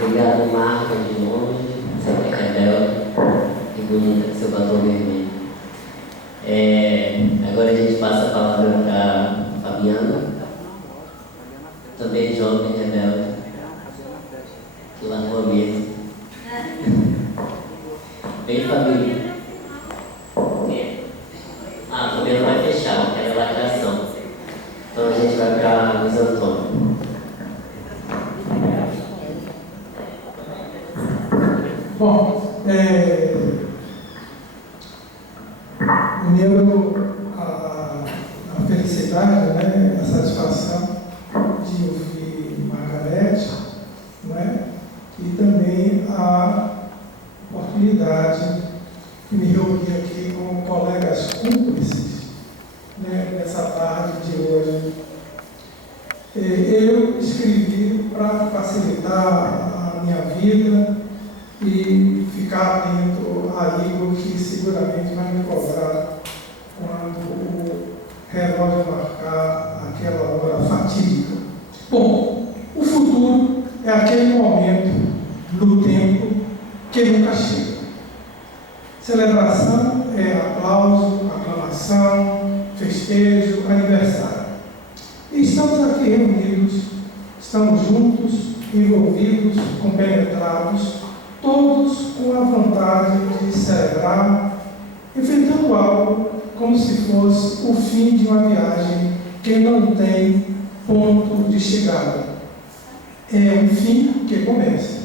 Obrigado, Marca, de novo, sempre rebelde e bonita, seu batom vermelho. Agora a gente passa a palavra para Fabiana, também jovem rebelde, que largou a mesa. Bem, família. A Fabiana vai fechar, que é a lacração. Então a gente vai para Luiz Antônio. Bom, primeiro a felicidade, né, a satisfação de ouvir Margarete, né, e também a oportunidade de me reunir aqui com colegas cúmplices, né, nessa tarde de hoje. Eu escrevi para facilitar a minha vida e ficar atento a Igor, que seguramente vai me cobrar quando o relógio marcar aquela hora fatídica. Bom, o futuro é aquele momento no tempo que nunca chega. Celebração é aplauso, aclamação, festejo, aniversário. E estamos aqui reunidos, estamos juntos, envolvidos, compenetrados, todos com a vontade de celebrar, enfrentando algo como se fosse o fim de uma viagem que não tem ponto de chegada. É um fim que começa.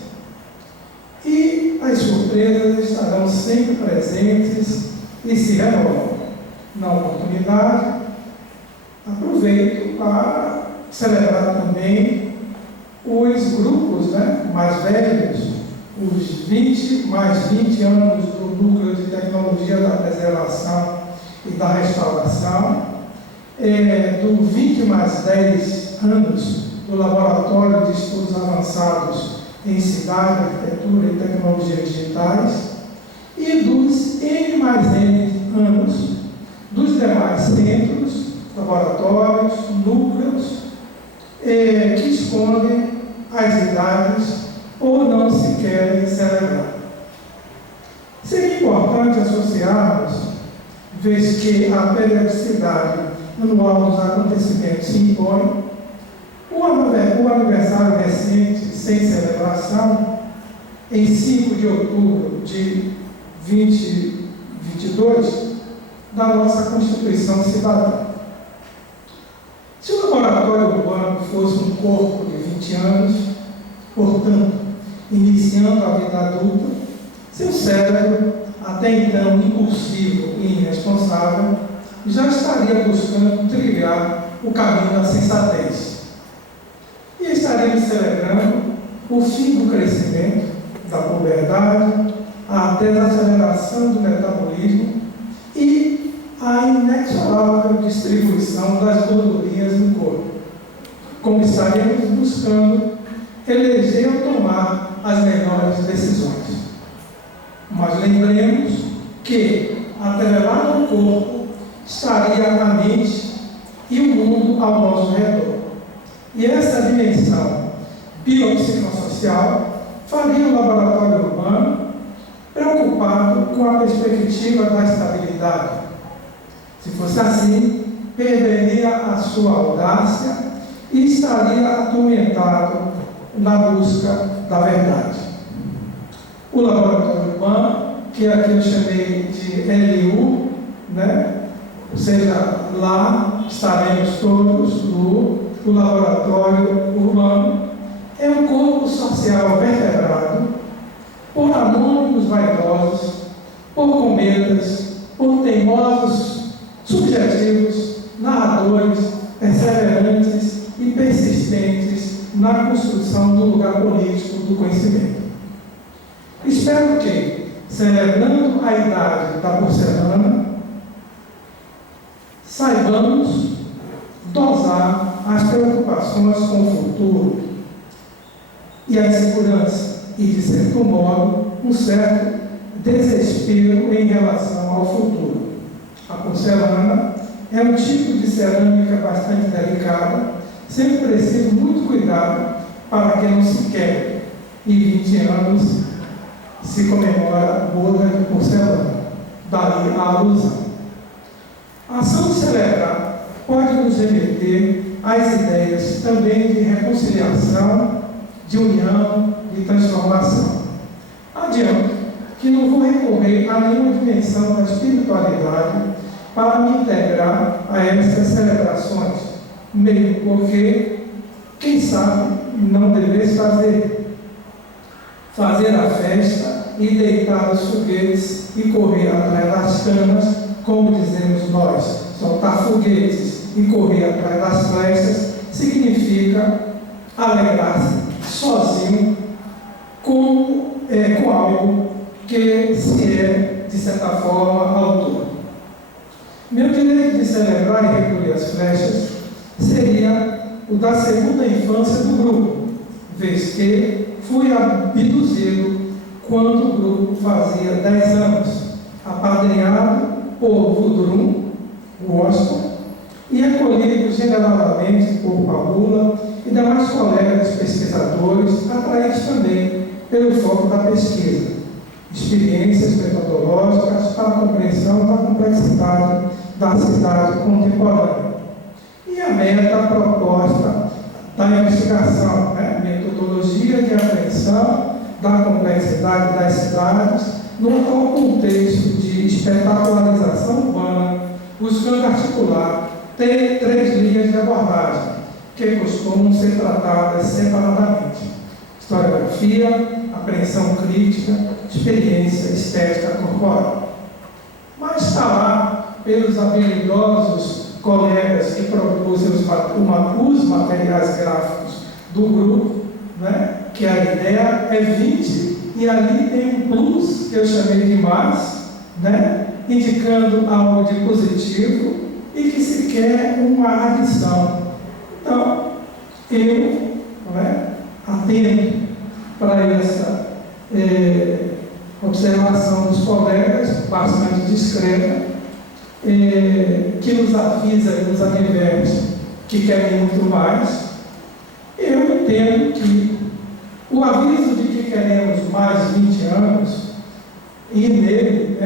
E as surpresas estarão sempre presentes e se renovam. Na oportunidade, aproveito para celebrar também os grupos, né, mais velhos, os 20 mais 20 anos do Núcleo de Tecnologia da Preservação e da Restauração, do 20 mais 10 anos do Laboratório de Estudos Avançados em Cidade, Arquitetura e Tecnologias Digitais, e dos N mais N anos dos demais centros, laboratórios, núcleos, que escondem as idades ou não se querem celebrar. Seria importante associarmos, vez que a periodicidade anual dos acontecimentos se impõe, o aniversário recente, sem celebração, em 5 de outubro de 2022, da nossa Constituição Cidadã. Se o laboratório urbano fosse um corpo de 20 anos, portanto, iniciando a vida adulta, seu cérebro, até então impulsivo e irresponsável, já estaria buscando trilhar o caminho da sensatez. E estaríamos celebrando o fim do crescimento, da puberdade, a desaceleração do metabolismo e a inexorável distribuição das gordurias no corpo. Como estaríamos buscando eleger ou tomar as melhores decisões. Mas lembremos que, atrelado ao corpo, estaria a mente e o mundo ao nosso redor. E essa dimensão biopsicossocial faria o laboratório urbano preocupado com a perspectiva da estabilidade. Se fosse assim, perderia a sua audácia e estaria atormentado na busca da verdade. O laboratório urbano, que aqui eu chamei de LU, né? Ou seja, lá estaremos todos no laboratório urbano, é um corpo social vertebrado por anônimos vaidosos, por cometas, por teimosos subjetivos, narradores, perseverantes e persistentes na construção do lugar político do conhecimento. Espero que, celebrando a idade da porcelana, saibamos dosar as preocupações com o futuro e a insegurança e, de certo modo, um certo desespero em relação ao futuro. A porcelana é um tipo de cerâmica bastante delicada, sempre preciso muito cuidado para que não se quebre. e 20 anos se comemora boda de porcelana, daí a alusão. A ação de celebrar pode nos remeter às ideias também de reconciliação, de união, de transformação. Adianto que não vou recorrer a nenhuma dimensão da espiritualidade para me integrar a essas celebrações, mesmo porque, quem sabe, não devesse fazer a festa e deitar os foguetes e correr atrás das canas, como dizemos nós. Soltar foguetes e correr atrás das flechas significa alegrar-se sozinho com algo que se é, de certa forma, autor. Meu direito de celebrar e recolher as flechas seria o da segunda infância do grupo, vez que fui abduzido quando o grupo fazia 10 anos, apadrinhado por Vudrum, gospel, e acolhido generosamente por Paula e demais colegas pesquisadores, atraídos também pelo foco da pesquisa, experiências metodológicas para a compreensão da complexidade da cidade contemporânea. E a meta proposta da investigação, metodologia de apreensão da complexidade das cidades no atual contexto de espetacularização urbana, buscando articular três linhas de abordagem que costumam ser tratadas separadamente: historiografia, apreensão crítica, experiência estética corporal. Mas está lá pelos habilidosos colegas que produzem os materiais gráficos do grupo, que a ideia é 20, e ali tem um plus, que eu chamei de mais, indicando algo de positivo e que se quer uma adição. Então, eu atento para essa observação dos colegas, bastante discreta, que nos avisa e nos adverte que querem muito mais. Eu entendo que o aviso de que queremos mais 20 anos, e nele,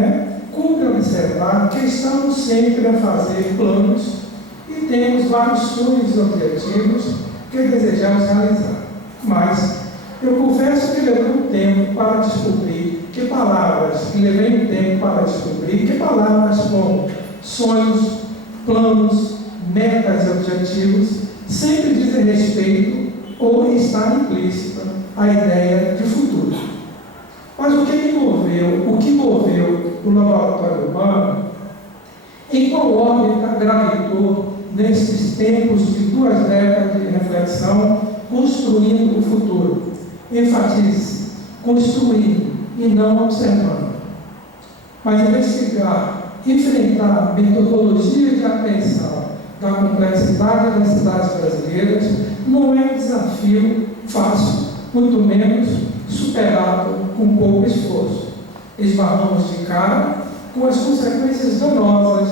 cumpre observar que estamos sempre a fazer planos e temos vários sonhos e objetivos que desejamos realizar. Mas eu confesso que levei um tempo para descobrir que palavras como sonhos, planos, metas e objetivos sempre dizem respeito ou está implícita a ideia de futuro. Mas o que moveu o laboratório urbano, em qual órbita gravitou nesses tempos de 2 décadas de reflexão, construindo o futuro? Enfatize, construindo e não observando. Mas investigar, enfrentar metodologia de apreensão da complexidade das cidades brasileiras não é um desafio fácil, muito menos superado com pouco esforço. Esbarramos de cara com as consequências danosas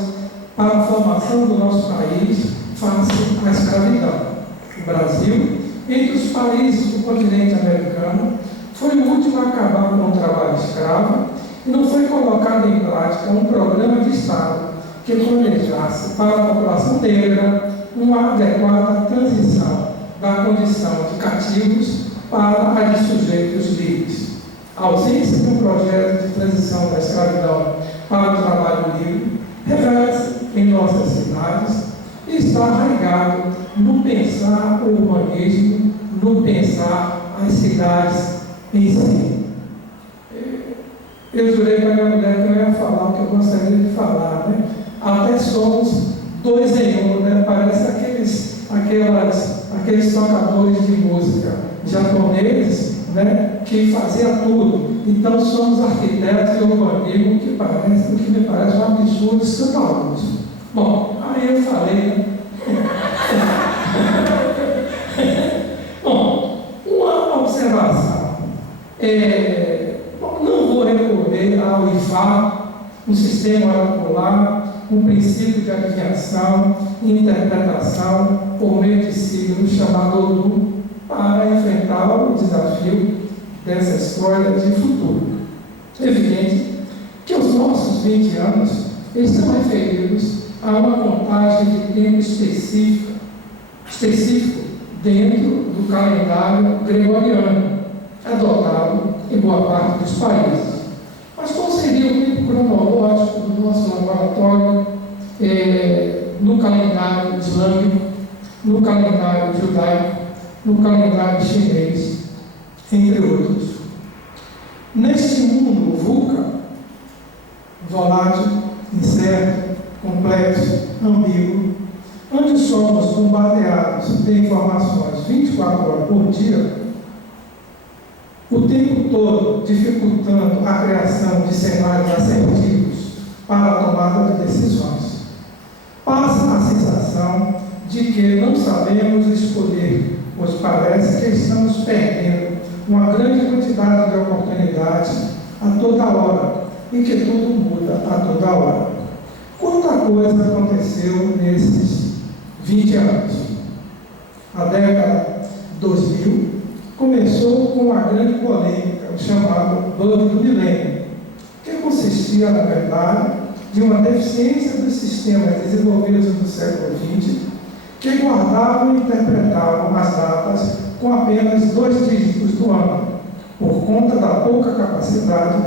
para a formação do nosso país face à escravidão. O Brasil, entre os países do continente americano, foi o último a acabar com o trabalho escravo e não foi colocado em prática um programa de Estado que planejasse para a população negra uma adequada transição da condição de cativos para a de sujeitos livres. A ausência de um projeto de transição da escravidão para o trabalho livre revela-se em nossas cidades e está arraigado no pensar o urbanismo, no pensar as cidades em si. Eu jurei para a minha mulher que eu ia falar o que eu gostaria de falar, Até somos 2 em 1, Parece aqueles tocadores de música japoneses, que fazia tudo. Então somos arquitetos de urbanismo, que me parece um absurdo escandaloso. Bom, aí eu falei, Bom, uma observação. Não vou recorrer ao IFA, um sistema oracular, um princípio de adivinhação e interpretação por meio de signos chamado Odu, para enfrentar o desafio dessa história de futuro. É evidente que os nossos 20 anos estão referidos a uma contagem de tempo específico dentro do calendário gregoriano, adotado em boa parte dos países. Mas qual seria o tempo cronológico do nosso laboratório no calendário islâmico, no calendário judaico, no calendário chinês, entre outros? Neste mundo VUCA, volátil, incerto, complexo, ambíguo, onde somos bombardeados de informações 24 horas por dia, o tempo todo dificultando a criação de cenários assertivos para a tomada de decisões, passa a sensação de que não sabemos escolher, pois parece que estamos perdendo uma grande quantidade de oportunidades a toda hora e que tudo muda a toda hora. Quanta coisa aconteceu nesses 20 anos? A década 2000 começou com uma grande polêmica, o chamado bug do milênio, que consistia, na verdade, de uma deficiência dos sistemas desenvolvidos no século XX, que guardavam e interpretavam as datas com apenas 2 dígitos do ano, por conta da pouca capacidade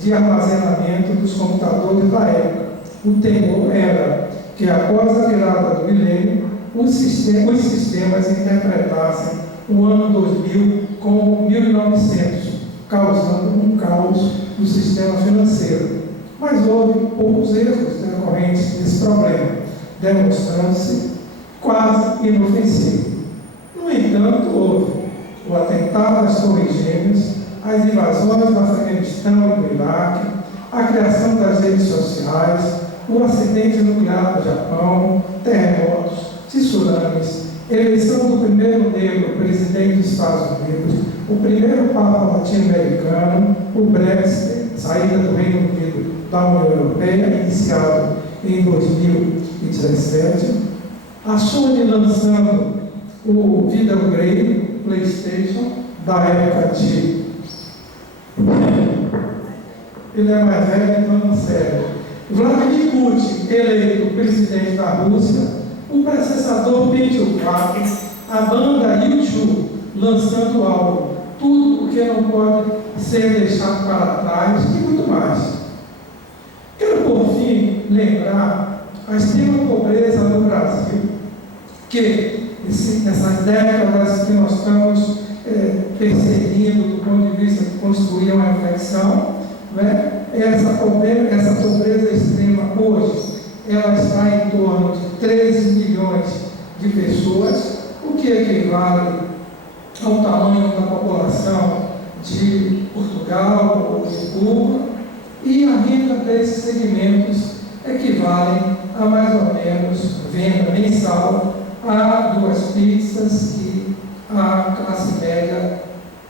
de armazenamento dos computadores da época. O temor era que, após a virada do milênio, os sistemas interpretassem o ano 2000 como 1900, causando um caos no sistema financeiro. Mas houve poucos erros decorrentes desse problema, demonstrando-se quase inofensivo. No entanto, houve o atentado às Torres Gêmeas, as invasões do Afeganistão e do Iraque, a criação das redes sociais, o acidente nuclear do Japão, terremotos, tsunamis, eleição do primeiro negro presidente dos Estados Unidos, o primeiro Papa latino-americano, o Brexit, saída do Reino Unido da União Europeia, iniciado em 2017, a Sony lançando o videogame PlayStation, da época de... Ele é mais velho, então não serve. Vladimir Putin, eleito presidente da Rússia, o processador Pentium 4, a banda U2 lançando o álbum Tudo o que não pode ser deixado para trás e muito mais. Quero, por fim, lembrar a extrema pobreza no Brasil, que essas décadas que nós estamos perseguindo do ponto de vista de construir uma reflexão, né? Essa pobreza extrema hoje, ela está em torno de 13 milhões de pessoas, o que equivale ao tamanho da população de Portugal ou de Cuba, e a renda desses segmentos equivale a mais ou menos venda mensal a 2 pizzas que a classe média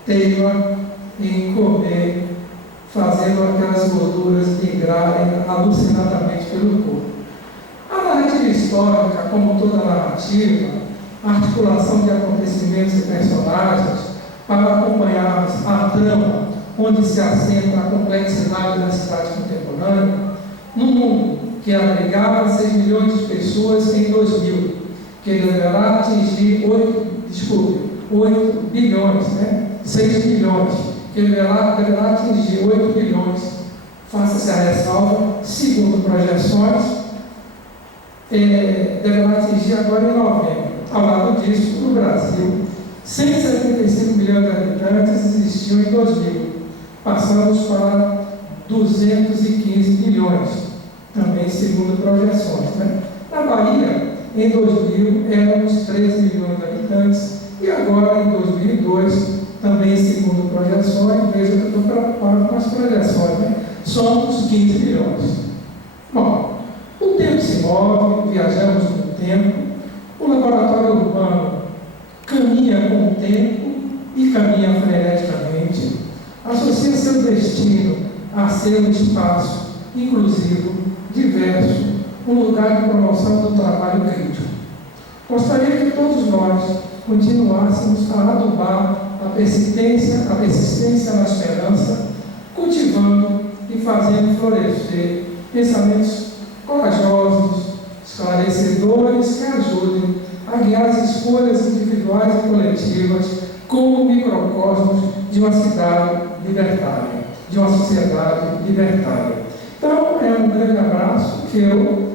teima em comer, fazendo aquelas gorduras migrarem alucinadamente pelo corpo. A narrativa histórica, como toda narrativa, a articulação de acontecimentos e personagens para acompanharmos a trama onde se assenta a complexidade da cidade contemporânea, num mundo que abrigava 6 milhões de pessoas em 2000, que deverá atingir 8 bilhões, 6 bilhões, que deverá atingir 8 bilhões, faça-se a ressalva, segundo projeções, deverá atingir agora em novembro. Ao lado disso, no Brasil, 175 milhões de habitantes existiam em 2000, passamos para 215 milhões, também segundo projeções. Na Bahia, em 2000, éramos 13 milhões de habitantes, e agora, em 2002, também segundo projeções, veja que eu estou preocupado com as projeções, somos 15 milhões. Bom, o tempo se move, viajamos no tempo, o laboratório urbano caminha com o tempo e caminha freneticamente, associa seu destino a ser um espaço inclusivo, diverso, um lugar de promoção do trabalho crítico. Gostaria que todos nós continuássemos a adubar a persistência na esperança, cultivando e fazendo florescer pensamentos corajosos, esclarecedores que ajudem a guiar as escolhas individuais e coletivas como microcosmos de uma cidade libertária, de uma sociedade libertária. Então, é um grande abraço que eu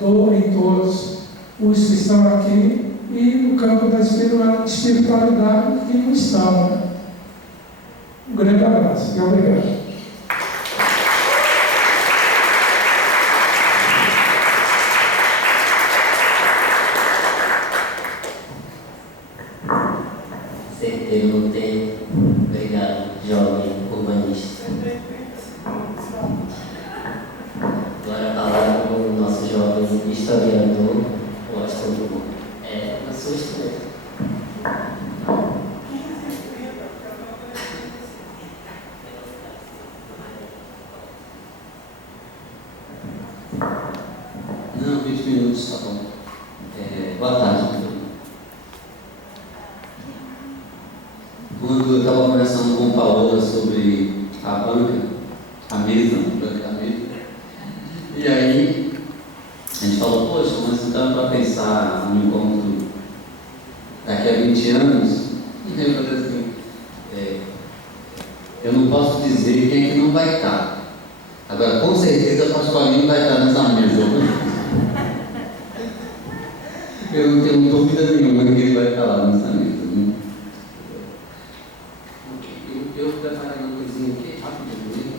dou em todos os que estão aqui e no campo da espiritualidade que não estão. Né? Um grande abraço e obrigado. Certeiro não tem. Obrigado, jovem urbanista. Agora a palavra para o nosso jovem historiador, Washington. Assusta mesmo. Não, 20 minutos, tá bom. Boa tarde, doutor. Quando eu estava conversando com Paola sobre a banca, a mesa, e aí a gente falou, poxa, mas então para pensar no encontro daqui a 20 anos, e eu falei assim, eu não posso dizer quem é que não vai estar. Agora, com certeza, o pastor Paulinho vai estar nessa mesa. Eu não tenho dúvida nenhuma que ele vai estar lá nessa mesa. Né? Eu preparei uma coisinha aqui, rapidinho.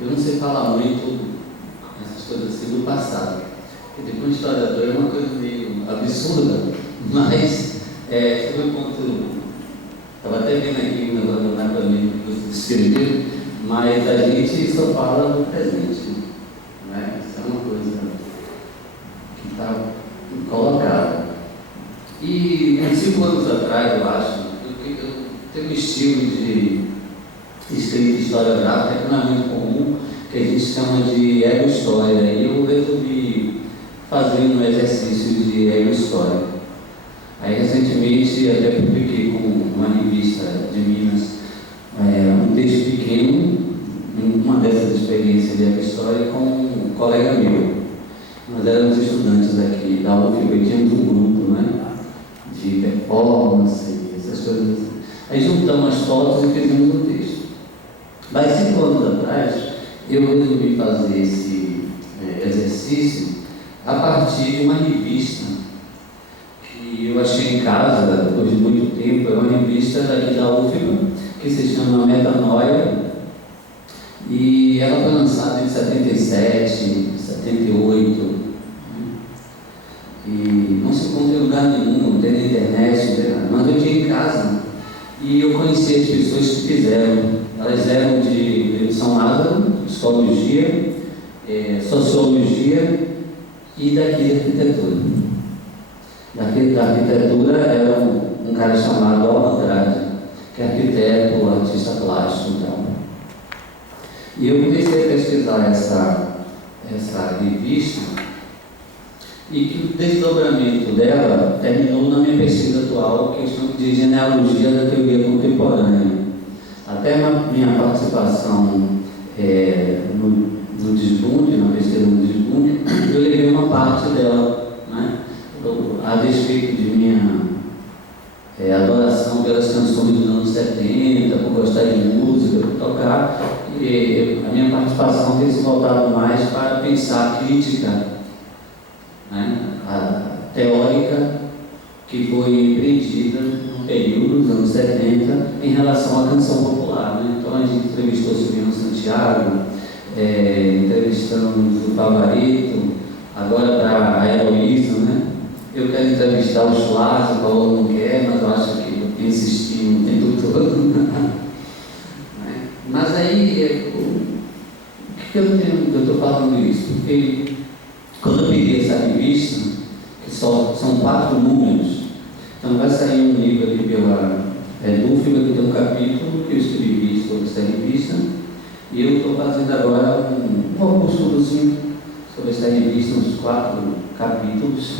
Eu não sei falar muito essas coisas assim do passado. Porque depois de historiador é uma coisa meio absurda, mas sobre o ponto. Estava até vendo aqui um negócio na planilha que você escreveu, mas a gente só fala no presente. Né? Isso é uma coisa que está colocada. E uns 5 anos atrás, eu acho, eu tenho um estilo de escrita historiográfica que não é muito comum, que a gente chama de ego-história. E eu resolvi fazer um exercício de ego-história. Aí, recentemente, até publiquei com uma revista de Minas um texto pequeno, uma dessas experiências de ego-história, com um colega meu. Nós éramos estudantes aqui da UFBA e tínhamos um grupo, né, de performance, essas coisas assim. Aí juntamos as fotos e fizemos um texto. Mas 5 anos atrás, eu resolvi fazer esse exercício a partir de uma revista que eu achei em casa, depois de muito tempo. É uma revista daqui da UFBA, que se chama Metanoia, e ela foi lançada em 77, 78, e não se encontra em lugar nenhum, não tem na internet, mas eu tinha em casa, e eu conheci as pessoas que fizeram. Elas eram de São Lázaro, psicologia, sociologia e daqui de arquitetura. Daqui da arquitetura era um cara chamado Al Andrade, que é arquiteto, artista plástico e tal. E eu comecei a pesquisar essa revista, e que o desdobramento dela terminou na minha pesquisa atual, questão de genealogia da teoria contemporânea. Até na minha participação no desbunde, na pesquisa no desbunde, eu levei uma parte dela, né? A despeito de minha adoração pelas canções dos anos 70, por gostar de música, por tocar, a minha participação tem se voltado mais para pensar a crítica, né, a teórica que foi empreendida no período dos anos 70 em relação à canção popular. Né? Então a gente entrevistou Silviano Santiago, entrevistamos o Favorito, agora para a Heloísa, né? Eu quero entrevistar o Schwarz, o Paulo não quer, mas eu acho que eu insisti o tempo todo. Mas aí, por que eu estou falando isso? Porque quando eu peguei essa revista, que são 4 números, então vai sair um livro aqui pela UFBA, que tem um capítulo que eu escrevi sobre essa revista, E eu estou fazendo agora um opúsculozinho sobre essa revista, uns 4 capítulos,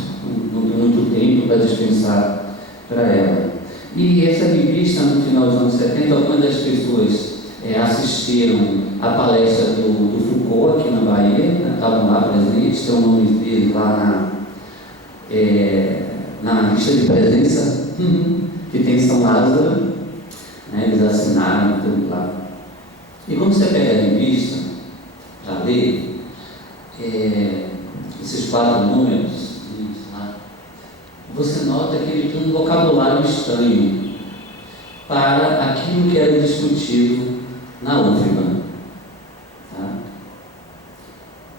não tem muito tempo para dispensar para ela. E essa revista, no final dos anos 70, algumas das pessoas assistiram a palestra do Foucault aqui na Bahia, né? Estavam lá presentes, tem o nome dele lá na lista de presença, que tem São Lázaro, né? Eles assinaram tudo lá. E quando você pega a revista para ler, esses 4 números, você nota que ele tem um vocabulário estranho para aquilo que era discutido na UFBA. Tá?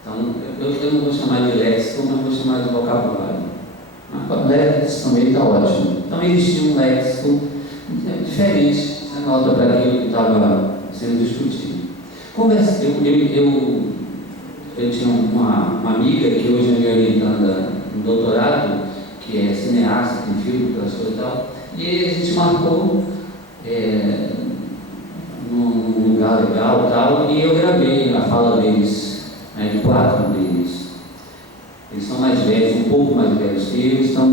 Então, eu não vou chamar de léxico, mas vou chamar de vocabulário. Mas léxico também está ótimo. Então, eles tinham um léxico diferente, você nota para aquilo que estava sendo discutido. Eu tinha uma amiga que hoje é minha orientanda no doutorado, que é cineasta, tem filme, professor e tal, e a gente marcou num lugar legal e tal, e eu gravei a fala deles, né, de 4 deles. Eles são mais velhos, um pouco mais velhos que eu, estão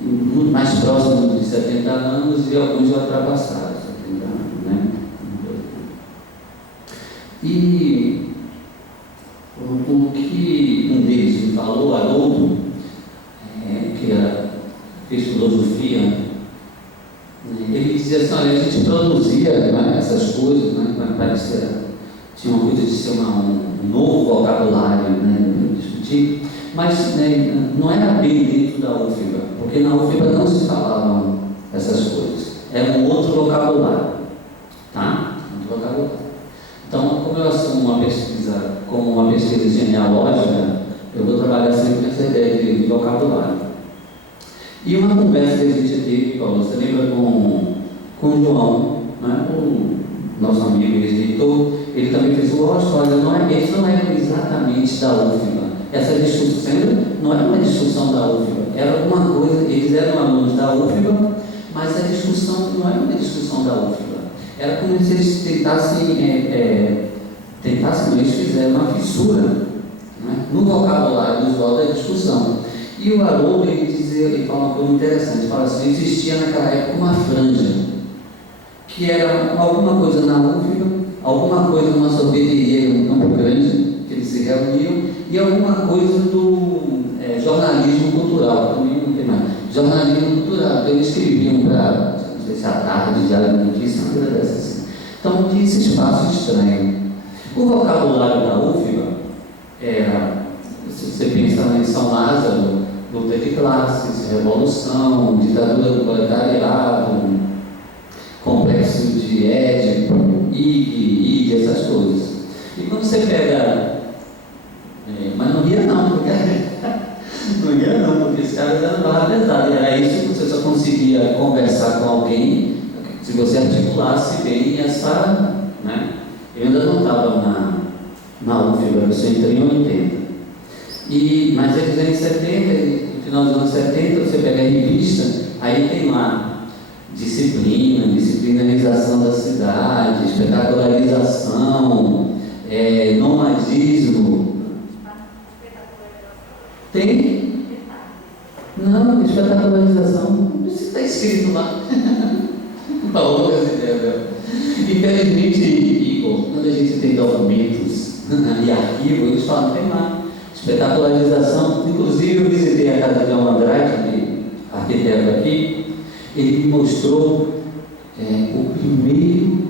muito mais próximos de 70 anos e alguns já ultrapassaram 70 anos, né? E o que um deles me falou, Haroldo, que fez filosofia, né? Ele dizia assim: olha, a gente produzia, né, essas coisas, né, parecia, tinha uma coisa de ser um novo vocabulário, né, discutir, mas né, não era bem dentro da UFBA, porque na UFBA não se falavam essas coisas, era um outro vocabulário, tá? Outro vocabulário. Então, como eu assumo uma pesquisa como uma pesquisa genealógica, eu vou trabalhar sempre com essa ideia de vocabulário. E uma conversa que a gente teve, Paulo, você lembra com o João, né? O nosso amigo ex-reitor, ele também fez lógico, olha, eles não eram exatamente da UFBA. Essa discussão não era uma discussão da UFBA, era alguma coisa, eles eram alunos da UFBA, mas a discussão não era uma discussão da UFBA. Era como se eles tentassem, eles fizeram uma fissura, né, no vocabulário usual da discussão. E o Haroldo, ele fala uma coisa interessante, ele fala assim: existia naquela época uma franja, que era alguma coisa na UFBA, alguma coisa numa sorveteria em Campo Grande, que eles se reuniam, e alguma coisa do jornalismo cultural, também não tem mais, jornalismo cultural. Então eles escreviam para, não sei se a tarde, Diário de Notícias, uma coisa dessas assim. Então tinha esse espaço estranho. O vocabulário da UFBA era, se você pensa em São Lázaro, luta de classes, revolução, ditadura do proletariado, complexo de Édipo, IG, essas coisas. E quando você pega... mas não ria não, porque esses caras eram barra pesada. Era isso que você só conseguia conversar com alguém se você articulasse bem essa... né? Eu ainda não estava na UFBA, eu entrei em 80. Mas eles em 70, no final dos anos 70, você pega a revista, aí tem lá disciplinarização da cidade, espetacularização, nomadismo. Tem? Não, espetacularização, isso está escrito lá. Uma outra ideia. Infelizmente, Igor, quando a gente tem documentos e arquivos, eles falam: tem lá. Espetacularização. Inclusive, eu visitei a casa de João Andrade, arquiteto aqui, ele me mostrou o primeiro,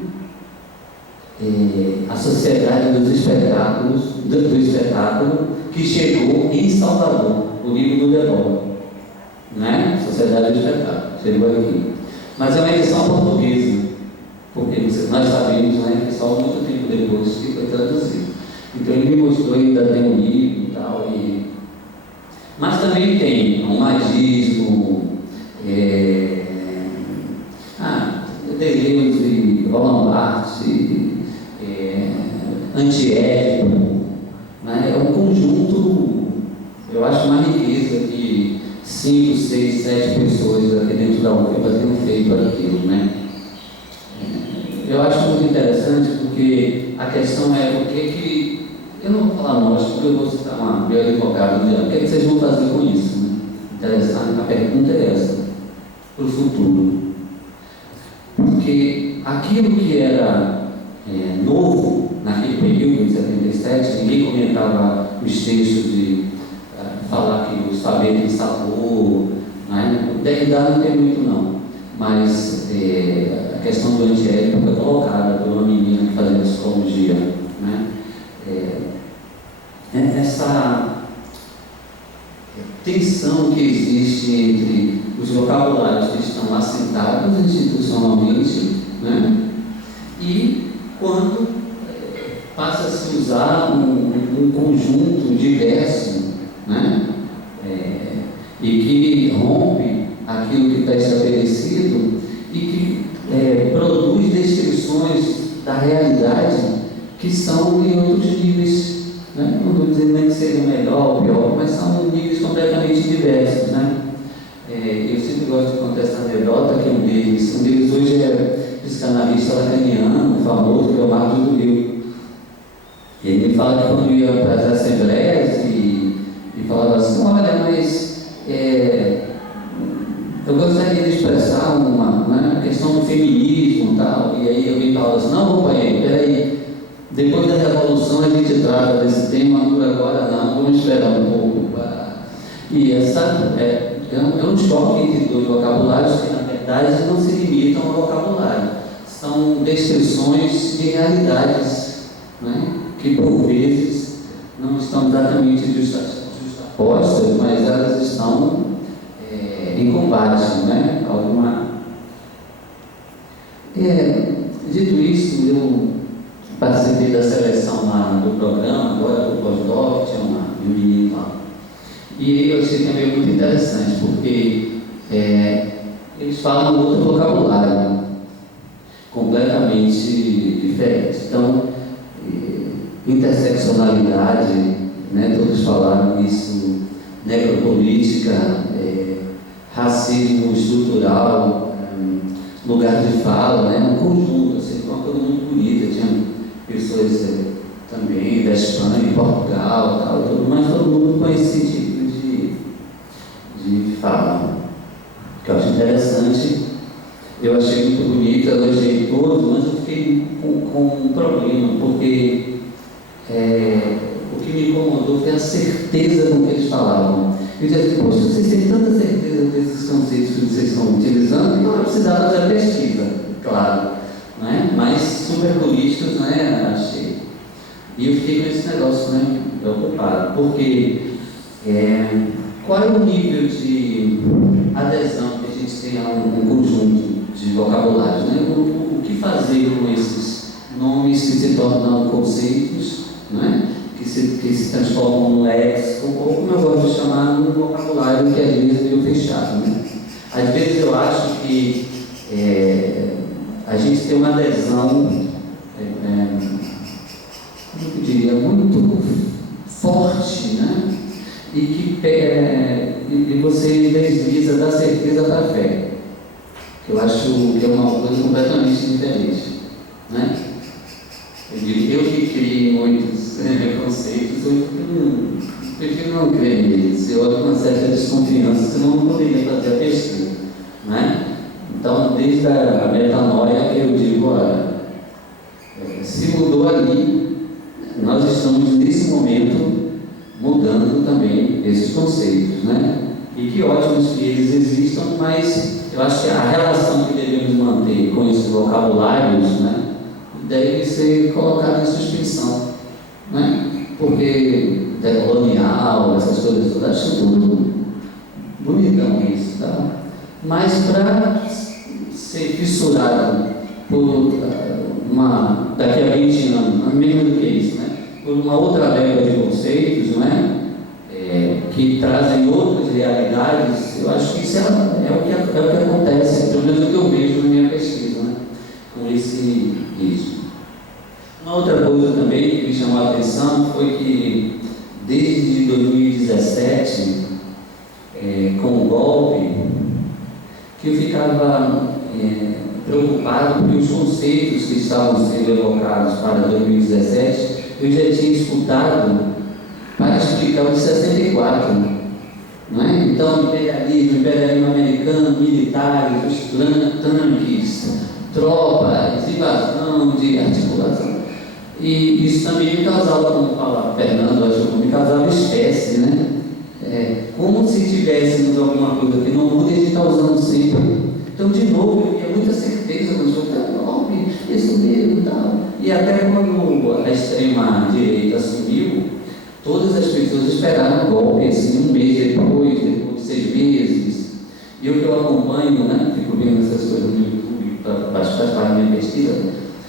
a Sociedade dos Espetáculos, do espetáculo, que chegou em Salvador, o livro do Debord, né? Sociedade do Espetáculo, chegou aqui. Mas é uma edição portuguesa, porque nós sabemos, né, que só muito tempo depois que foi traduzido. Então ele me mostrou, ainda tem um livro e tal, mas também tem nomadismo, Deleuze, Roland Barthes, antiético, né? É um conjunto, eu acho, uma riqueza que 5, 6, 7 pessoas aqui dentro da UFBA tenham feito aquilo, né? Eu acho muito interessante porque a questão é o que eu não vou falar nós, porque eu vou citar meu advogado, o que vocês vão fazer com isso? Né? Interessante, a pergunta é essa, para o futuro. Porque aquilo que era novo naquele período, de 77, ninguém comentava os textos de falar que o saber tem sabor, né? Derrida não tem muito não, mas a questão do antiético foi colocada por uma menina que fazia psicologia, né? Essa tensão que existe entre os vocabulários que estão assentados institucionalmente, né? E quando passa a se usar um conjunto diverso, né? E que rompe aquilo que está estabelecido e que produz descrições da realidade que são em outros níveis, né? Não estou dizendo nem que seja melhor ou pior, mas são níveis completamente diversos, né? Eu sempre gosto de contar essa anedota, que um deles hoje é psicanalista lacaniano, famoso, que é o Marcos do Rio. E ele me fala que quando ia para as assembleias e falava assim, olha, mas eu gostaria de expressar uma questão do feminismo e tal, e aí alguém falava assim, não, companheiro, peraí, depois da Revolução a gente trata desse tema, por agora não, vamos esperar um pouco. E essa é um choque entre dois vocabulários que, na verdade, não se limitam ao vocabulário. São descrições de realidades, né? Que, por vezes, não estão exatamente justapostas, mas elas estão em combate, né? Dito isso, eu participei da seleção lá do programa, agora do pós-doc, tinha um menino lá. E eu achei também muito interessante, porque eles falam outro vocabulário, completamente diferente. Então, interseccionalidade, né, todos falaram isso, necropolítica, racismo estrutural, lugar de fala, né, um conjunto, assim, uma coisa muito bonita. Tinha pessoas também da Espanha, Portugal, tal, mas todo mundo com esse tipo de fala, que eu acho interessante. Eu achei muito bonito, eu elogiei todos, mas eu fiquei com um problema, porque o que me incomodou foi a certeza com que eles falavam. Eu dizia assim, poxa, vocês têm tanta certeza desses conceitos que vocês estão utilizando, então eu precisava fazer a pesquisa, claro, né? Mas super políticos, né? Achei. E eu fiquei com esse negócio, né? Preocupado, porque qual é o nível de adesão que a gente tem a um conjunto de vocabulários, né? O que fazer com esses nomes que se tornam conceitos, né? que se transformam num léxico, ou como eu gosto de chamar, num vocabulário que às vezes é meio fechado, né? Às vezes eu acho que a gente tem uma adesão, como eu diria, muito forte, né? E que você desliza da certeza para a fé, que eu acho que é uma coisa completamente diferente, né? Eu que criei muitos conceitos, eu prefiro não crer neles, eu olho com uma certa desconfiança, senão não poderia fazer a pesquisa, né? Então, desde a metanoia que eu digo, olha, se mudou ali, nós estamos nesse momento mudando também esses conceitos, né? E que ótimos que eles existam, mas eu acho que a relação que devemos manter com esses vocabulários, né, deve ser colocada em suspensão, né? Porque decolonial, essas coisas todas, acho tudo bonitão isso, tá? Mas para ser fissurado por daqui a 20 anos, menos do que isso, né? Por uma outra leva de conceitos, né? Que trazem outras realidades, eu acho que isso é o que acontece, pelo menos o que eu vejo na minha pesquisa, né? Com isso. Uma outra coisa também que me chamou a atenção foi que desde 2017, com o golpe, que eu ficava preocupado porque os conceitos que estavam sendo evocados para 2017 eu já tinha escutado para explicar o de 64. Não é? Então, imperialismo americano, militares, os tanques, tropas, invasão de articulação. E isso também me causava, como fala Fernando, acho que me causava espécie, né? Como se tivéssemos alguma coisa que não muda, a gente está usando sempre. Então, de novo, eu tinha muita certeza quando eu falei, golpe, isso mesmo e tal. E até quando a extrema-direita assumiu, todas as pessoas esperaram o golpe, assim, um mês depois de 6 meses. E eu que eu acompanho, né, fico vendo essas coisas no YouTube, para a minha pesquisa.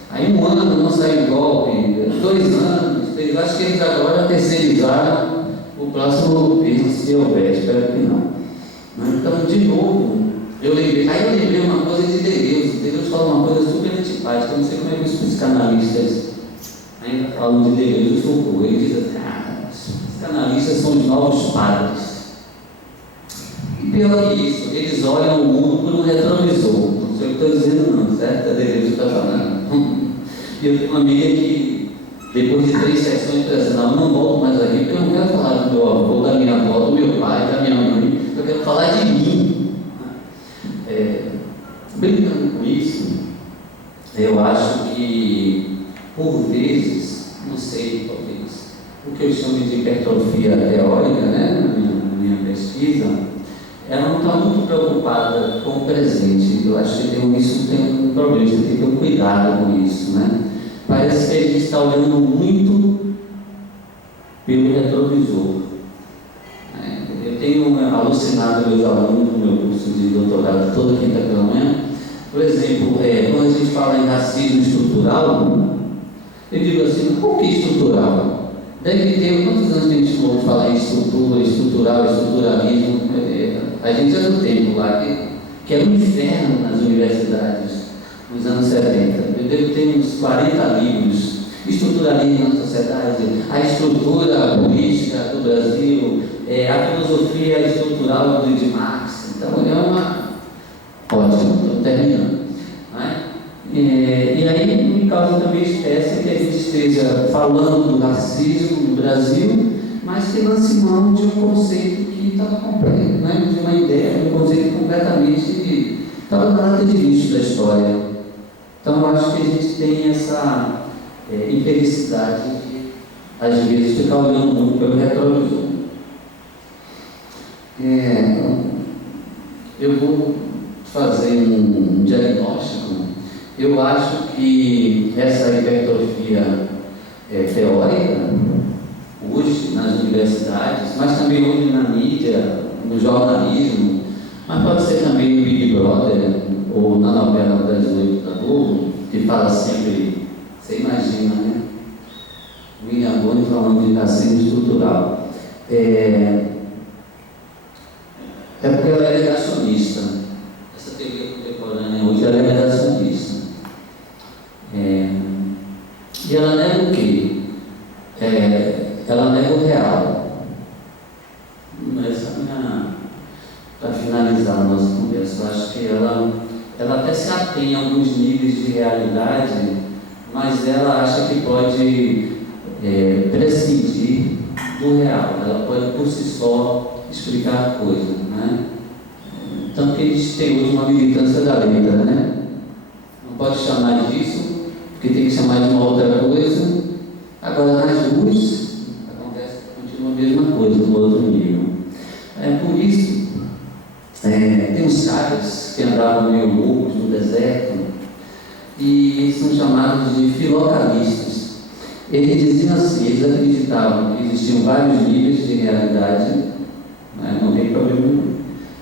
Aí 1 ano não saiu golpe, 2 anos, 3, acho que eles agora terceirizaram o próximo governo, se houver, espero que não. Então, de novo, eu lembrei uma coisa de Deleuze. Deleuze fala uma coisa super antipática, eu não sei como é que os psicanalistas ainda falam de Deleuze e Foucault. Ele diz assim, os psicanalistas são os novos padres. E pior que isso, eles olham o mundo por um retrovisor. Não sei o que estou dizendo não, certo? A Deleuze está falando. E eu tenho uma amiga que, depois de 3 sessões, pensa, não, eu não volto mais aqui, porque eu não quero falar do meu avô, da minha avó, do meu pai, da minha mãe, eu quero falar de mim. Brincando com isso, eu acho que, por vezes, não sei, talvez, o que eu chamo de hipertrofia teórica, né, na minha pesquisa, ela não está muito preocupada com o presente. Eu acho que isso tem um problema, você tem que ter um cuidado com isso, né? Parece que a gente está olhando muito pelo retrovisor. Eu tenho alucinado meus alunos no meu curso de doutorado toda quinta pela manhã. Por exemplo, quando a gente fala em racismo estrutural, eu digo assim, por que estrutural? Deve ter, quantos anos que a gente pode falar em estrutura, estrutural, estruturalismo? A gente é do tempo lá, que era um inferno nas universidades, nos anos 70. Eu devo ter uns 40 livros. Estruturalismo na sociedade, a estrutura política do Brasil, a filosofia estrutural de Marx. Então, é uma... Ótimo, estou terminando. E aí me causa também espécie que a gente esteja falando do racismo no Brasil, mas que lance mão de um conceito que estava completo, né? De uma ideia, de um conceito completamente estava na lata de lixo da história. Então, eu acho que a gente tem essa infelicidade de, às vezes, ficar olhando muito pelo retrovisor. Eu vou fazer um diagnóstico. Eu acho que essa hipertrofia teórica, hoje nas universidades, mas também hoje na mídia, no jornalismo, mas pode ser também no Big Brother ou na novela das 8 da Globo, que fala sempre, você imagina, né? William Bonner falando de racismo estrutural. Porque ela é negacionista. Essa teoria contemporânea hoje ela é negacionista. E ela nega o quê? Ela nega o real. Para finalizar a nossa conversa, eu acho que ela até se atém a alguns níveis de realidade, mas ela acha que pode prescindir do real. Ela pode por si só explicar a coisa, né? Tanto que a gente tem hoje uma militância da letra, né? Não pode chamar disso, porque tem que chamar de uma outra coisa. Agora, nas ruas, continua a mesma coisa, no outro nível. Por isso, tem uns caras que andavam meio loucos no deserto e são chamados de filocalistas. Eles diziam assim, eles acreditavam que existiam vários níveis de realidade, né? Não tem problema nenhum,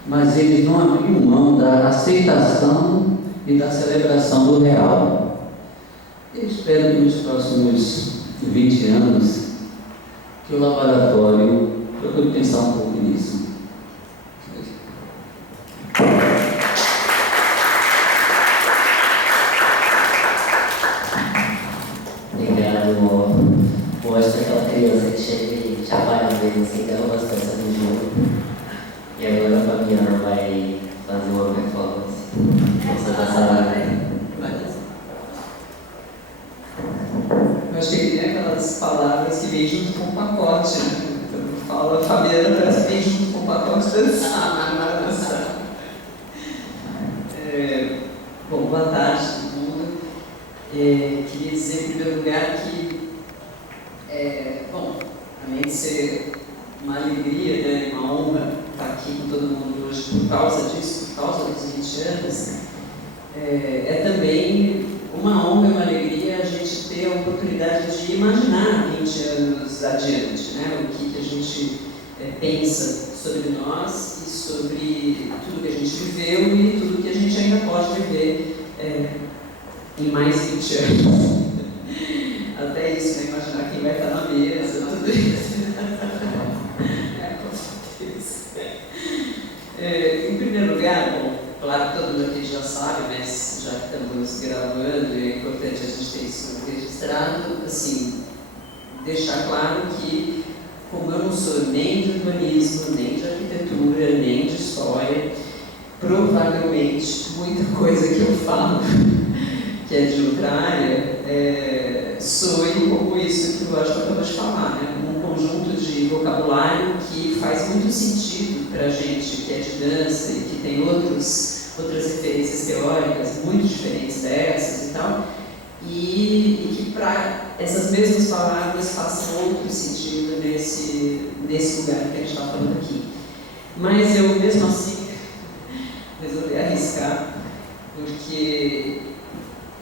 mas eles não abriam mão da aceitação e da celebração do real. Eu espero que nos próximos 20 anos que o laboratório procure pensar um pouco nisso. Mostra aquela criança que chega e já várias vezes assim, derruba as peças do jogo. E agora a Fabiana vai fazer uma performance. Você tá sabendo? achei que nem aquelas palavras que vêm junto com o pacote, né? Então, fala Fabiana, parece que vem junto com o pacote dançar. Bom, boa tarde, todo mundo. Queria dizer, em primeiro lugar, que, bom, além de ser uma alegria, né, uma honra estar aqui com todo mundo hoje por causa disso, por causa dos 20 anos, é também uma honra e uma alegria a gente ter a oportunidade de imaginar 20 anos adiante, né? O que a gente pensa sobre nós e sobre tudo que a gente viveu e tudo que a gente ainda pode viver em mais 20 anos. Até isso, né? Imaginar quem vai estar na mesa, tudo isso. Com certeza. Em primeiro lugar, bom, claro que todo mundo aqui já sabe, mas já que estamos gravando, é importante a gente ter isso registrado, assim, deixar claro que, como eu não sou nem de urbanismo, nem de arquitetura, nem de história, provavelmente muita coisa que eu falo, que é de outra área, soe como isso que eu acho que eu acabo de falar, né? Um conjunto de vocabulário que faz muito sentido para a gente que é de dança e que tem outras referências teóricas muito diferentes dessas e tal, e que para essas mesmas palavras façam outro sentido nesse lugar que a gente está falando aqui. Mas eu, mesmo assim, resolvi arriscar, porque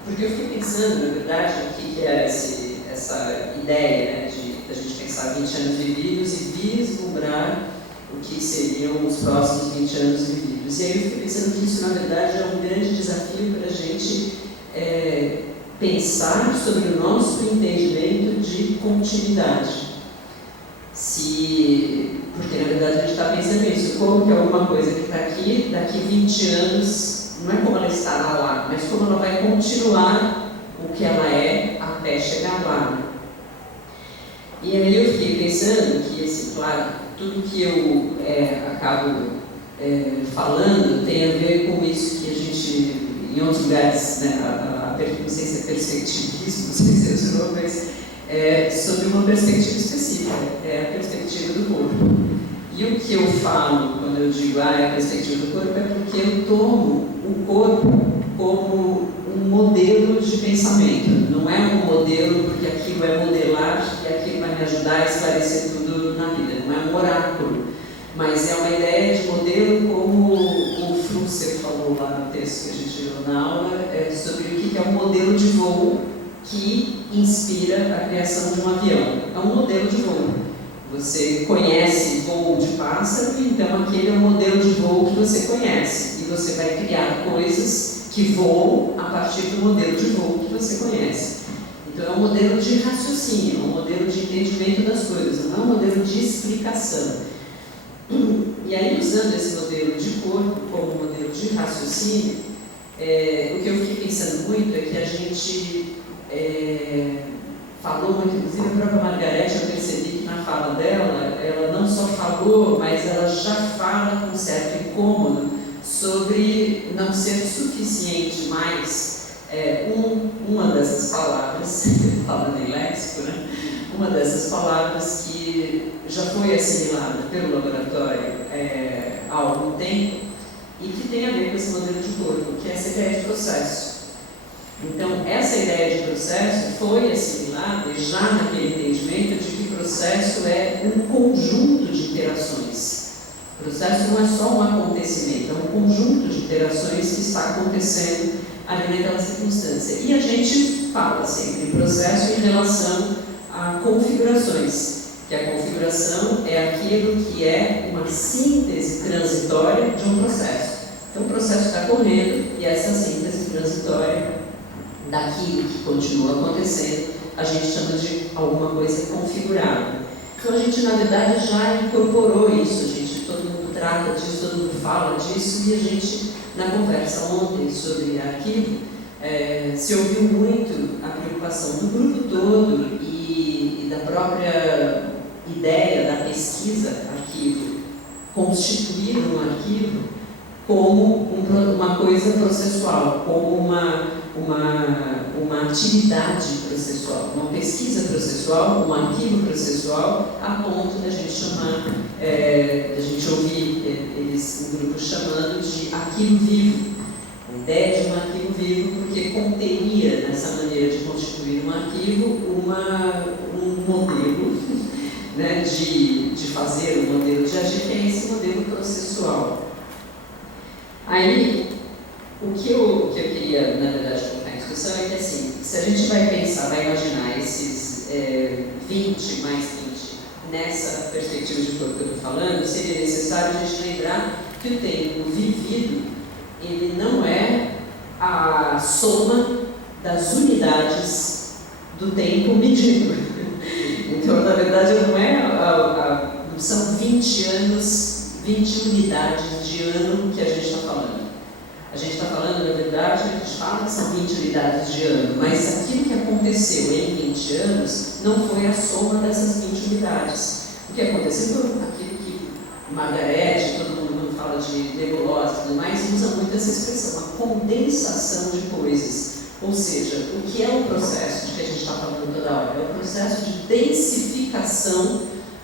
eu fiquei pensando, na verdade, o que era essa ideia, né, de a gente pensar 20 anos vividos e vislumbrar o que seriam os próximos 20 anos vividos. E aí eu fiquei pensando que isso, na verdade, é um grande desafio para a gente pensar sobre o nosso entendimento de continuidade. Porque, na verdade, a gente está pensando nisso, como que alguma coisa que está aqui, daqui 20 anos, não é como ela estará lá, mas como ela vai continuar o que ela é até chegar lá. E aí eu fiquei pensando que, assim, claro, tudo que eu acabo falando tem a ver com isso que a gente, em outros lugares, né, não sei se é perspectivismo, não sei se é o nome, mas sobre uma perspectiva específica, é a perspectiva do corpo. E o que eu falo quando eu digo é a perspectiva do corpo é porque eu tomo o corpo como um modelo de pensamento. Não é um modelo porque aquilo vai modelar e aquilo vai me ajudar a esclarecer tudo na vida. Não é um oráculo, mas é uma ideia de modelo como o Flusser falou lá no texto que a gente viu na aula, sobre o que é um modelo de voo que inspira a criação de um avião. É um modelo de voo. Você conhece voo de pássaro, então aquele é o modelo de voo que você conhece. E você vai criar coisas que voam a partir do modelo de voo que você conhece. Então é um modelo de raciocínio, é um modelo de entendimento das coisas, não é um modelo de explicação. E aí, usando esse modelo de corpo como modelo de raciocínio, o que eu fiquei pensando muito é que a gente falou muito, inclusive a própria Margarete, eu percebi que na fala dela, ela não só falou, mas ela já fala com certo incômodo sobre não ser suficiente mais uma dessas palavras, falando em léxico, né? Uma dessas palavras que já foi assimilada pelo laboratório há algum tempo e que tem a ver com esse modelo de corpo, que é essa ideia de processo. Então, essa ideia de processo foi assimilada já naquele entendimento de que processo é um conjunto de interações. Processo não é só um acontecimento, é um conjunto de interações que está acontecendo ali naquela circunstância. E a gente fala sempre em processo em relação a configurações, que a configuração é aquilo que é uma síntese transitória de um processo. Então, o processo está correndo e essa síntese transitória daquilo que continua acontecendo, a gente chama de alguma coisa configurada. Então, a gente, na verdade, já incorporou isso, todo mundo trata disso, todo mundo fala disso, e a gente, na conversa ontem sobre arquivo, se ouviu muito a preocupação do grupo todo e da própria ideia da pesquisa arquivo, constituir um arquivo como uma coisa processual, como uma atividade processual, uma pesquisa processual, um arquivo processual, a ponto da gente chamar, da gente ouvir eles, um grupo chamando de arquivo vivo. A ideia de um arquivo vivo, porque conteria, nessa maneira de constituir um arquivo, um modelo, né, de fazer um modelo de agir, que é esse modelo processual. Aí, o que eu queria, na verdade, colocar em discussão é que, assim, se a gente vai pensar, vai imaginar esses 20 mais 20 nessa perspectiva de corpo que eu estou falando, seria necessário a gente lembrar que o tempo vivido, ele não é a soma das unidades do tempo medido. Então, na verdade, não são 20 anos, 20 unidades de ano que a gente está falando. A gente está falando, na verdade, a gente fala que são 20 unidades de ano, mas aquilo que aconteceu em 20 anos não foi a soma dessas 20 unidades. O que aconteceu foi aquilo que Margaret, todo mundo quando fala de nebulosa e tudo mais, usa muito essa expressão, a condensação de coisas. Ou seja, o que é o processo de que a gente está falando toda hora? É o processo de densificação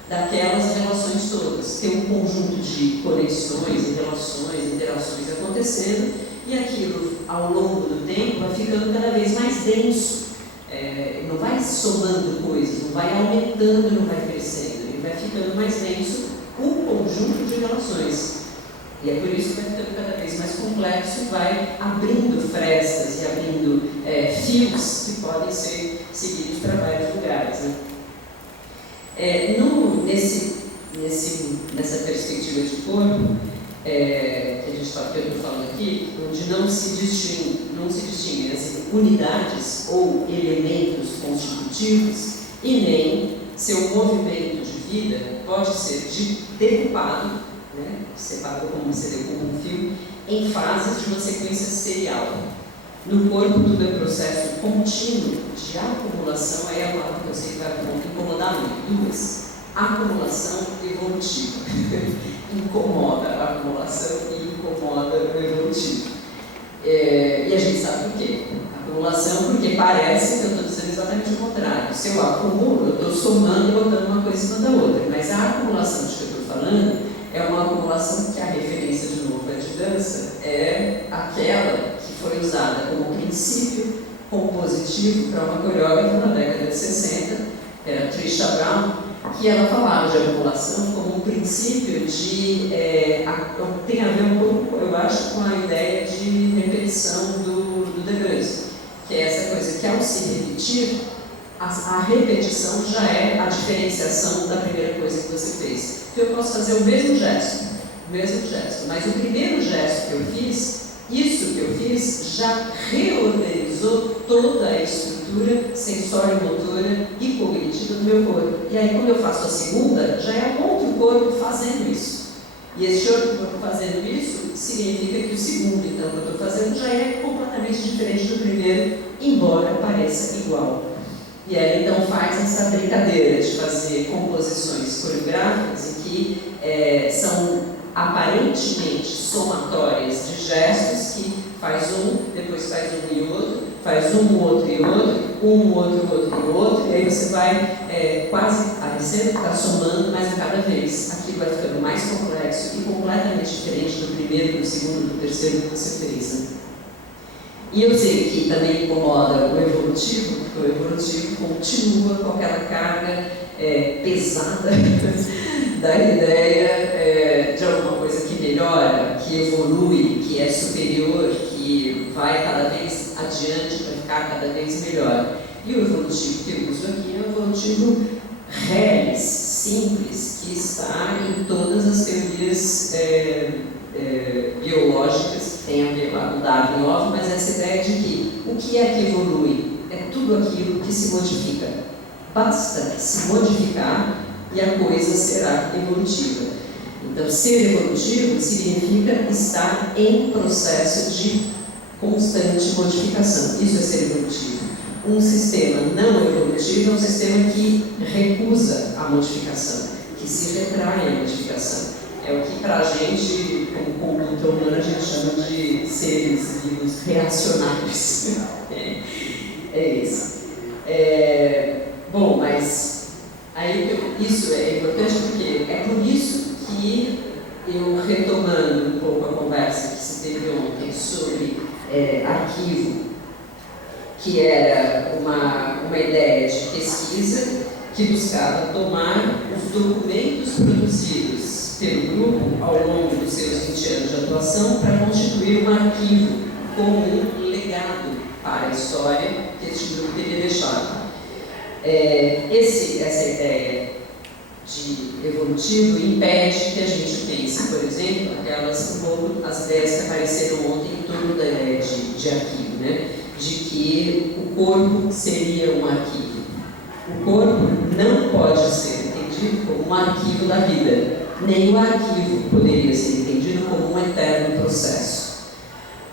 daquelas relações todas. Tem um conjunto de conexões, relações, interações acontecendo, e aquilo, ao longo do tempo, vai ficando cada vez mais denso. Não vai somando coisas, não vai aumentando, não vai crescendo, ele vai ficando mais denso, um conjunto de relações. E é por isso que vai ficando cada vez mais complexo e vai abrindo frestas e abrindo fios que podem ser seguidos para vários lugares. Né? Nessa perspectiva de corpo, que eu estou falando aqui, onde não se distinguem assim, unidades ou elementos constitutivos, e nem seu movimento de vida pode ser decupado, né, separado como seria como um fio, em fases de uma sequência serial. No corpo, tudo é processo contínuo de acumulação, aí é a palavra que eu sei que vai incomodar muito. Duas. Acumulação evolutiva. Incomoda a acumulação e incomoda o evolutivo. E a gente sabe por quê? Acumulação porque parece que eu estou dizendo exatamente o contrário. Se eu acumulo, eu estou somando e botando uma coisa em cima da outra. Mas a acumulação de que eu estou falando é uma acumulação que a referência, de novo, é de dança, é aquela que foi usada como princípio compositivo para uma coreógrafa na década de 60, que era Trisha Brown, que ela falava de acumulação como um princípio de... tem a ver um pouco, eu acho, com a ideia de repetição do Deleuze, que é essa coisa que, ao se repetir, a repetição já é a diferenciação da primeira coisa que você fez. Então, eu posso fazer o mesmo gesto, mas o primeiro gesto que eu fiz, isso que eu fiz, já reorganizou toda a estrutura sensório-motora e cognitiva do meu corpo. E aí, quando eu faço a segunda, já é um outro corpo fazendo isso. E esse outro corpo fazendo isso significa que o segundo, então, que eu estou fazendo, já é completamente diferente do primeiro, embora pareça igual. E ela então faz essa brincadeira de fazer composições coreográficas em que são aparentemente somatórias de gestos que faz um, depois faz um e outro, faz um, outro e outro, um, outro, outro e outro, e aí você vai quase parecendo que está somando, mas a cada vez aquilo vai ficando mais complexo e completamente diferente do primeiro, do segundo, do terceiro que você fez. Né? E eu sei que também incomoda o evolutivo, porque o evolutivo continua com aquela carga pesada da ideia de alguma coisa que melhora, que evolui, que é superior, que vai cada vez adiante para ficar cada vez melhor. E o evolutivo que eu uso aqui é o evolutivo reles, simples, que está em todas as teorias biológicas, que tem a ver com o Darwin, óbvio, mas essa ideia de que o que é que evolui? É tudo aquilo que se modifica. Basta se modificar e a coisa será evolutiva. Então, ser evolutivo significa estar em processo de constante modificação. Isso é ser evolutivo. Um sistema não evolutivo é um sistema que recusa a modificação, que se retrai à modificação. É o que para a gente, como conduta humana, a gente chama de seres vivos reacionários. É isso. Bom, mas aí isso é importante porque é por isso que eu, retomando um pouco a conversa que se teve ontem sobre arquivo, que era uma ideia de pesquisa que buscava tomar os documentos produzidos pelo grupo ao longo dos seus 20 anos de atuação para constituir um arquivo como um legado para a história que este grupo teria deixado. Essa ideia de evolutivo impede que a gente pense, por exemplo, as ideias que apareceram ontem em torno da ideia de arquivo, né? De que o corpo seria um arquivo. O corpo não pode ser entendido como um arquivo da vida, nem o arquivo poderia ser entendido como um eterno processo.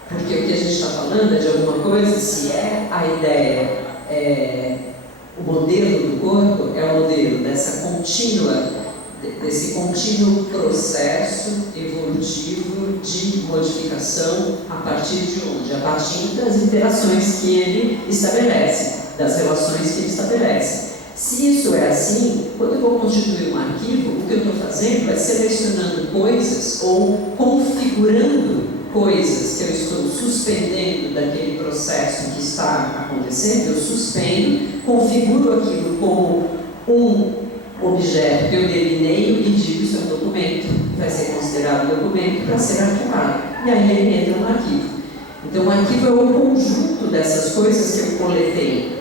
Porque o que a gente está falando é de alguma coisa, se é a ideia, o modelo do corpo é o modelo desse contínuo processo evolutivo de modificação a partir de onde? A partir das interações que ele estabelece, das relações que ele estabelece. Se isso é assim, quando eu vou constituir um arquivo, o que eu estou fazendo é selecionando coisas ou configurando coisas que eu estou suspendendo daquele processo que está acontecendo, eu suspendo, configuro aquilo como um objeto que eu delineio e digo isso é um documento, vai ser considerado documento para ser arquivado. E aí ele entra no arquivo. Então o arquivo é o conjunto dessas coisas que eu coletei.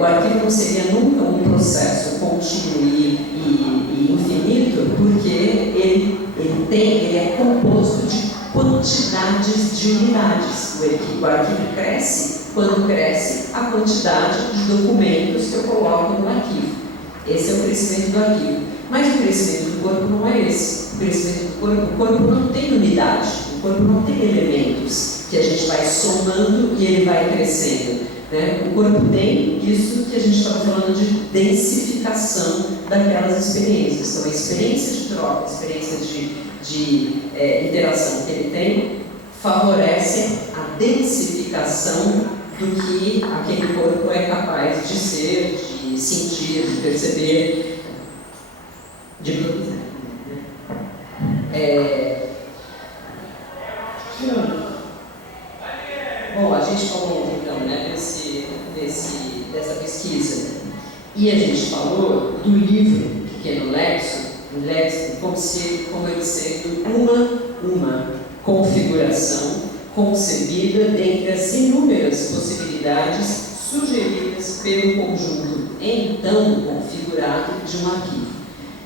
O arquivo não seria nunca um processo contínuo e infinito, porque ele é composto de quantidades de unidades. O arquivo cresce quando cresce a quantidade de documentos que eu coloco no arquivo. Esse é o crescimento do arquivo. Mas o crescimento do corpo não é esse. O crescimento do corpo não tem unidade, o corpo não tem elementos que a gente vai somando e ele vai crescendo. Né? O corpo tem isso que a gente estava falando de densificação daquelas experiências. Então, a experiência de troca, a experiência de interação que ele tem, favorecem a densificação do que aquele corpo é capaz de ser, de sentir, de perceber, de produzir. Bom, a gente falou então, né, dessa pesquisa, e a gente falou do livro Pequeno Léxico, como ele sendo uma configuração concebida dentre as inúmeras possibilidades sugeridas pelo conjunto então configurado de um arquivo.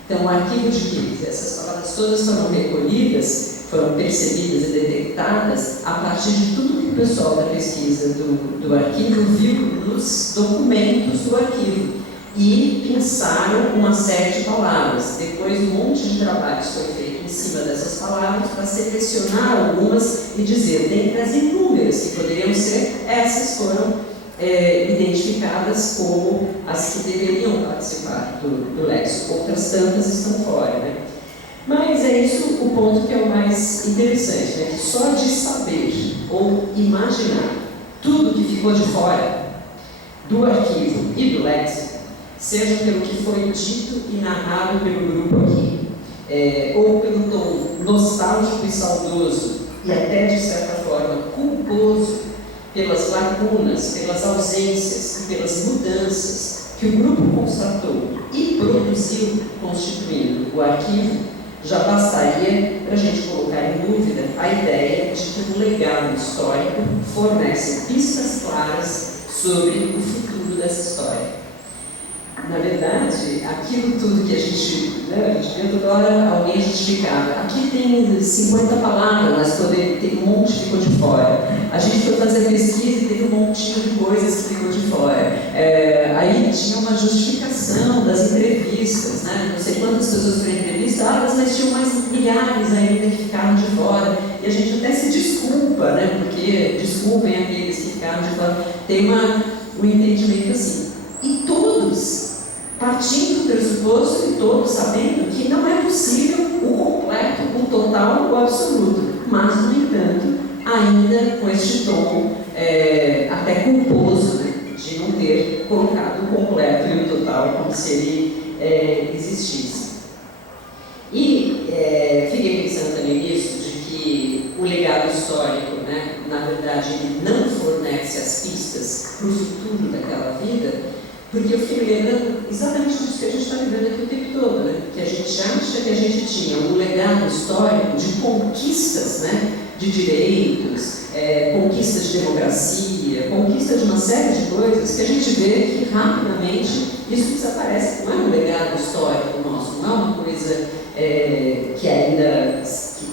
Então, o arquivo de quê? Essas palavras todas foram recolhidas, foram percebidas e detectadas a partir de tudo que o pessoal da pesquisa do arquivo viu nos documentos do arquivo e pensaram uma série de palavras. Depois, um monte de trabalhos foi feito em cima dessas palavras para selecionar algumas e dizer, dentre as inúmeras que poderiam ser, essas foram identificadas como as que deveriam participar do léxico. Outras tantas estão fora, né? Mas é isso o ponto que é o mais interessante, né? Que só de saber ou imaginar tudo que ficou de fora do arquivo e do léxico, seja pelo que foi dito e narrado pelo grupo aqui, ou pelo tom nostálgico e saudoso e até de certa forma culposo pelas lacunas, pelas ausências e pelas mudanças que o grupo constatou e produziu constituindo o arquivo, já bastaria para a gente colocar em dúvida a ideia de que um legado histórico fornece pistas claras sobre o futuro dessa história. Na verdade, aquilo tudo que a gente vê toda hora alguém justificava. Aqui tem 50 palavras, mas tem um monte que ficou de fora. A gente foi fazer pesquisa e teve um montinho de coisas que ficou de fora. Aí tinha uma justificação das entrevistas, né? Não sei quantas pessoas foram entrevistadas, mas tinham mais milhares ainda que ficaram de fora. E a gente até se desculpa, né? Porque desculpem aqueles que ficaram de fora. Tem um entendimento assim. E todos, partindo do pressuposto e todos sabendo que não é possível o completo, o total, o absoluto, mas, no entanto, ainda com este tom até culposo, né, de não ter colocado o completo e o total como se ele existisse. E fiquei pensando também nisso, de que o legado histórico, né, na verdade, ele não fornece as pistas para o futuro daquela vida, porque eu fiquei lembrando exatamente disso que a gente está vivendo aqui o tempo todo, né? Que a gente acha que a gente tinha um legado histórico de conquistas, né? De direitos, conquistas de democracia, conquista de uma série de coisas que a gente vê que rapidamente isso desaparece. Não é um legado histórico nosso, não é uma coisa que ainda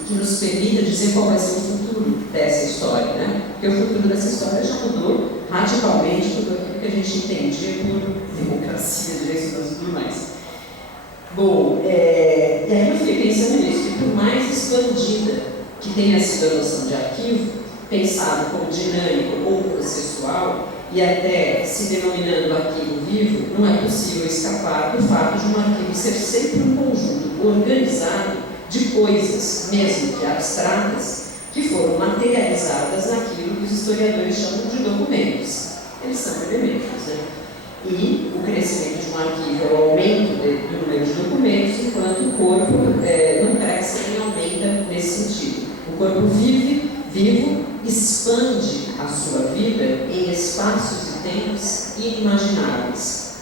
que nos permita dizer qual vai ser o futuro dessa história, né? Porque o futuro dessa história já mudou radicalmente tudo aquilo que a gente entendia por democracia, direitos humanos e tudo mais. Bom, e aí eu fiquei pensando nisso, que por mais expandida que tenha sido a noção de arquivo, pensado como dinâmico ou processual, e até se denominando arquivo vivo, não é possível escapar do fato de um arquivo ser sempre um conjunto organizado de coisas, mesmo que abstratas, que foram materializadas naquilo que os historiadores chamam de documentos. Eles são elementos, né? E o crescimento de um arquivo é o aumento do número de documentos, enquanto o corpo não cresce nem aumenta nesse sentido. O corpo vivo, expande a sua vida em espaços e tempos inimagináveis.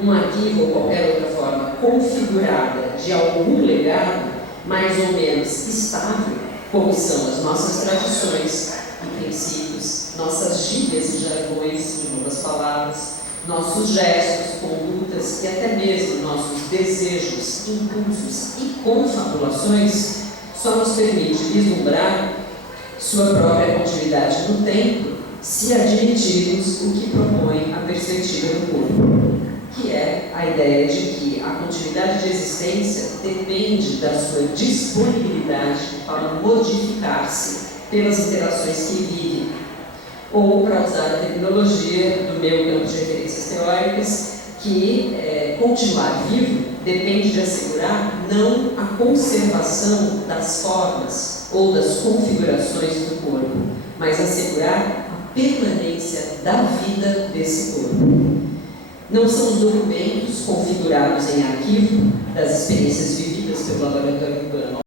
Um arquivo ou qualquer outra forma configurada de algum legado, mais ou menos estável, como são as nossas tradições e princípios, nossas gírias e jargões, de novas palavras, nossos gestos, condutas e até mesmo nossos desejos, impulsos e confabulações, só nos permite vislumbrar sua própria continuidade no tempo se admitirmos o que propõe a perspectiva do corpo, que é a ideia de que a continuidade de existência depende da sua disponibilidade para modificar-se pelas interações que vive, ou, para usar a terminologia do meu campo de referências teóricas, que continuar vivo depende de assegurar não a conservação das formas ou das configurações do corpo, mas assegurar a permanência da vida desse corpo. Não são os documentos configurados em arquivo das experiências vividas pelo laboratório urbano